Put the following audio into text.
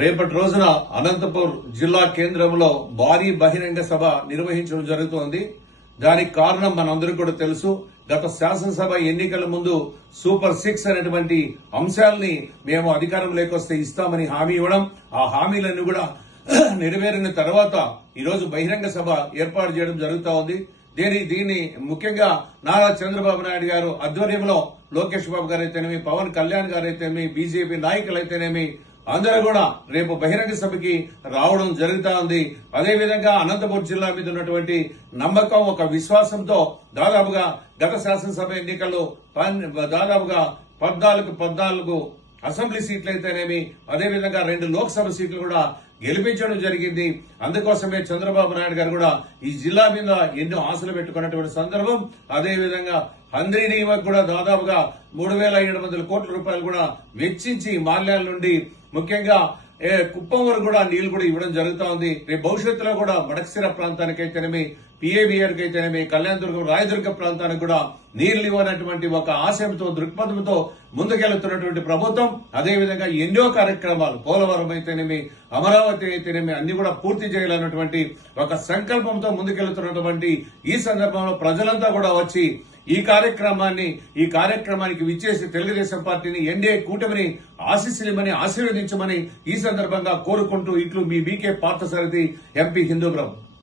రేపటి రోజున అనంతపూర్ జిల్లా కేంద్రంలో భారీ బహిరంగ సభ నిర్వహించడం జరుగుతోంది. దానికి కారణం మనందరికీ కూడా తెలుసు. గత శాసనసభ ఎన్నికల ముందు సూపర్ 6 అనేటువంటి అంశాలని మేము అధికారంలోకి వస్తే ఇస్తామని హామీ ఇవ్వడం, ఆ హామీలన్నీ కూడా నెరవేరిన తర్వాత ఈరోజు బహిరంగ సభ ఏర్పాటు చేయడం జరుగుతా ఉంది. దీన్ని ముఖ్యంగా నారా చంద్రబాబు నాయుడు గారు ఆధ్వర్యంలో లోకేష్ బాబు గారైతేనేమి, పవన్ కళ్యాణ్ గారైతేనేమి, బీజేపీ నాయకులైతేనేమి అందరూ కూడా రేపు బహిరంగ సభకి రావడం జరుగుతా ఉంది. అదేవిధంగా అనంతపురం జిల్లా మీద ఉన్నటువంటి నమ్మకం, ఒక విశ్వాసంతో దాదాపుగా గత శాసనసభ ఎన్నికల్లో దాదాపుగా 14 అసెంబ్లీ సీట్లు అయితేనేమి, అదేవిధంగా 2 లోక్సభ సీట్లు కూడా గెలిపించడం జరిగింది. అందుకోసమే చంద్రబాబు నాయుడు గారు కూడా ఈ జిల్లా మీద ఎన్నో ఆశలు పెట్టుకున్నటువంటి సందర్భం. అదేవిధంగా హంద్రీనీవకు కూడా దాదాపుగా 3,700 కోట్ల రూపాయలు కూడా వెచ్చించి మాల్యాల నుండి ముఖ్యంగా కుప్పం వరకు కూడా నీళ్లు కూడా ఇవ్వడం జరుగుతా ఉంది. రేపు భవిష్యత్తులో కూడా మడకసిర ప్రాంతానికైతేనేమి, పిఏబిఆర్ కి అయితేనేమి, కళ్యాణదుర్గం, రాయదుర్గ ప్రాంతానికి కూడా నీళ్లు ఇవ్వనటువంటి ఒక ఆశయంతో, దృక్పథంతో ముందుకెళ్తున్నటువంటి ప్రభుత్వం. అదేవిధంగా ఎన్నో కార్యక్రమాలు, పోలవరం అయితేనేమి, అమరావతి అయితేనేమి అన్ని కూడా పూర్తి చేయాలన్నటువంటి ఒక సంకల్పంతో ముందుకెళ్తున్నటువంటి ఈ సందర్భంలో ప్రజలంతా కూడా వచ్చి ఈ కార్యక్రమానికి విచ్చేసి తెలుగుదేశం పార్టీని, ఎన్డీఏ కూటమిని ఆశీర్వదించమని ఈ సందర్భంగా కోరుకుంటూ ఇట్లు మీ బీకే పార్థసారథి, ఎంపీ హిందూపురం.